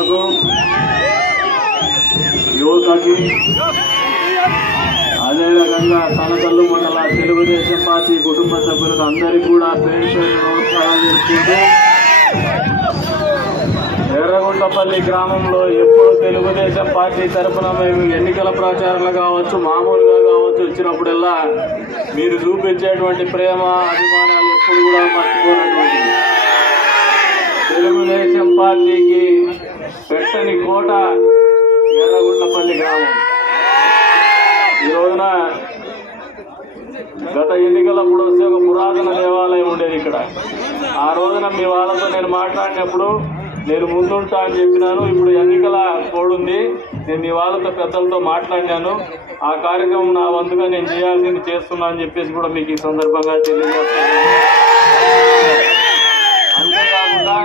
నాయకులకు, యువతకి, అదే రకంగా తనకల్లు మండల తెలుగుదేశం పార్టీ కుటుంబ సభ్యులకు అందరికీ కూడా పేరు పేరు నమస్కారాలు తెలుపుకుంటూ, ఎర్రగుంటపల్లి గ్రామంలో ఎప్పుడు తెలుగుదేశం పార్టీ తరఫున మేము ఎన్నికల ప్రచారాలు కావచ్చు, మామూలుగా కావచ్చు, వచ్చినప్పుడల్లా మీరు చూపించేటువంటి ప్రేమ అభిమానాలు ఎప్పుడు కూడా మర్చిపోయినటువంటి తెలుగుదేశం పార్టీకి పెట్టని కోట ఎర్రగుంటపల్లి గ్రామం. ఈ రోజున గత ఎన్నికలప్పుడు వస్తే ఒక పురాతన దేవాలయం ఉండేది ఇక్కడ. ఆ రోజున మీ వాళ్ళతో నేను మాట్లాడినప్పుడు నేను ముందుంటా అని చెప్పినాను. ఇప్పుడు ఎన్నికల కోడ్ ఉంది, నేను మీ వాళ్ళతో పెద్దలతో మాట్లాడినాను. ఆ కార్యక్రమం నా వంతుగా నేను చేయాల్సింది చేస్తున్నా అని చెప్పేసి కూడా మీకు ఈ సందర్భంగా తెలియజేస్తాను. అంతేకాకుండా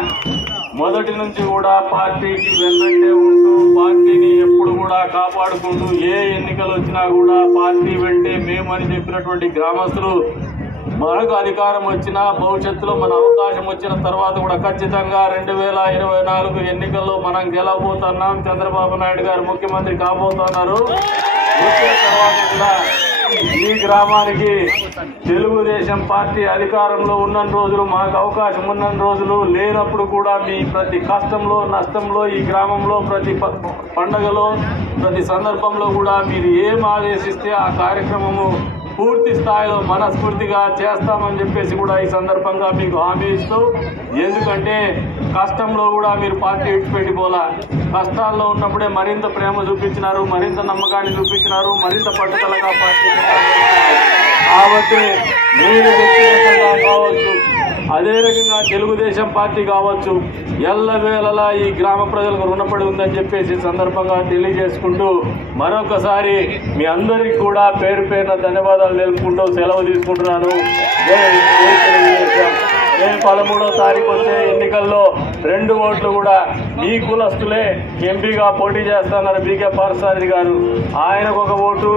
మొదటి నుంచి కూడా పార్టీకి వెన్నంటే ఉంటూ పార్టీని ఎప్పుడు కూడా కాపాడుకుంటూ ఏ ఎన్నికలు వచ్చినా కూడా పార్టీ వెంటే మేమని చెప్పినటువంటి గ్రామస్తులు మనకు అధికారం వచ్చినా భవిష్యత్తులో మన అవకాశం వచ్చిన తర్వాత కూడా ఖచ్చితంగా 2024 ఎన్నికల్లో మనం గెలవబోతున్నాం. చంద్రబాబు నాయుడు గారు ముఖ్యమంత్రి కాబోతున్నారు. తర్వాత కూడా ఈ గ్రామానికి తెలుగుదేశం పార్టీ అధికారంలో ఉన్న రోజులు, మాకు అవకాశం ఉన్న రోజులు, లేనప్పుడు కూడా మీ ప్రతి కష్టంలో నష్టంలో ఈ గ్రామంలో ప్రతి పండగలో ప్రతి సందర్భంలో కూడా మీరు ఏం ఆదేశిస్తే ఆ కార్యక్రమము పూర్తి స్థాయిలో మనస్ఫూర్తిగా చేస్తామని చెప్పేసి కూడా ఈ సందర్భంగా మీకు హామీ ఇస్తూ, ఎందుకంటే కష్టంలో కూడా మీరు పార్టీ విడిచిపెట్టిపోలా, కష్టాల్లో ఉన్నప్పుడే మరింత ప్రేమ చూపించినారు, మరింత నమ్మకాన్ని చూపించినారు, మరింత పట్టుదలగా పార్టీ కాబట్టి మీరు వ్యక్తిగతంగా కావచ్చు, అదే రకంగా తెలుగుదేశం పార్టీ కావచ్చు, ఎల్లవేళలా ఈ గ్రామ ప్రజలకు రుణపడి ఉందని చెప్పేసి సందర్భంగా తెలియజేసుకుంటూ మరొకసారి మీ అందరికీ కూడా పేరు పేరున ధన్యవాదాలు తెలుపుకుంటూ సెలవు తీసుకుంటున్నాను. రేపు 13వ తారీఖు వచ్చే ఎన్నికల్లో 2 ఓట్లు కూడా మీ కులస్తులే ఎంపీగా పోటీ చేస్తున్నారు. బీకే పార్సారథి గారు, ఆయనకు ఒక ఓటు,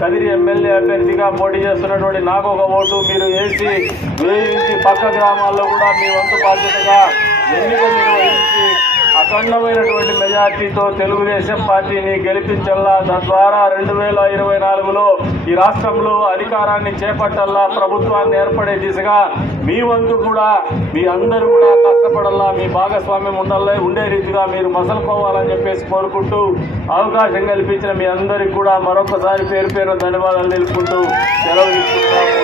కదిరి ఎమ్మెల్యే అభ్యర్థిగా పోటీ చేస్తున్నటువంటి నాకు ఒక ఓటు మీరు వేయించి పక్క గ్రామాల్లో కూడా మీ వంతు బాధ్యతగా ఎన్నికలు నిర్వహించి అఖండమైనటువంటి మెజార్టీతో తెలుగుదేశం పార్టీని గెలిపించల్లా. తద్వారా 2024లో ఈ రాష్ట్రంలో అధికారాన్ని చేపట్టల్లా, ప్రభుత్వాన్ని ఏర్పడే దిశగా మీ వంతు కూడా మీ అందరూ కూడా కష్టపడల్లా, మీ భాగస్వామ్యం ఉండే రీతిగా మీరు మసలుకోవాలని చెప్పేసి కోరుకుంటూ అవకాశం కల్పించిన మీ అందరికీ కూడా మరొకసారి పేరు పేరు ధన్యవాదాలు తెలుపుకుంటూ సెలవు తీసుకుంటాము.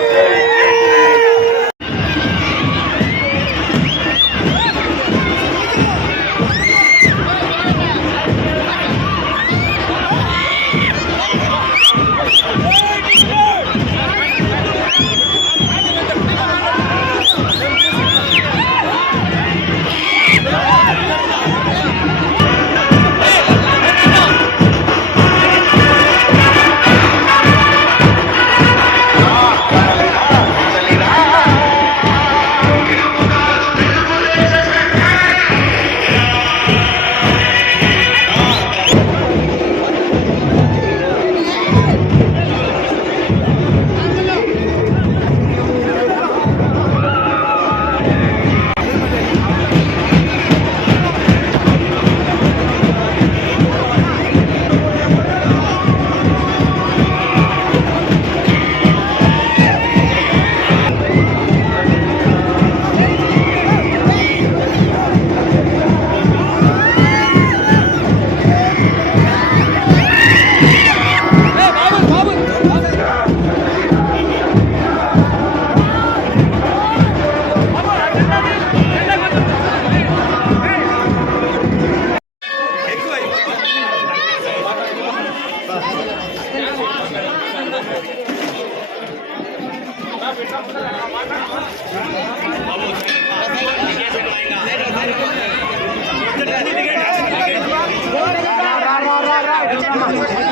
Right.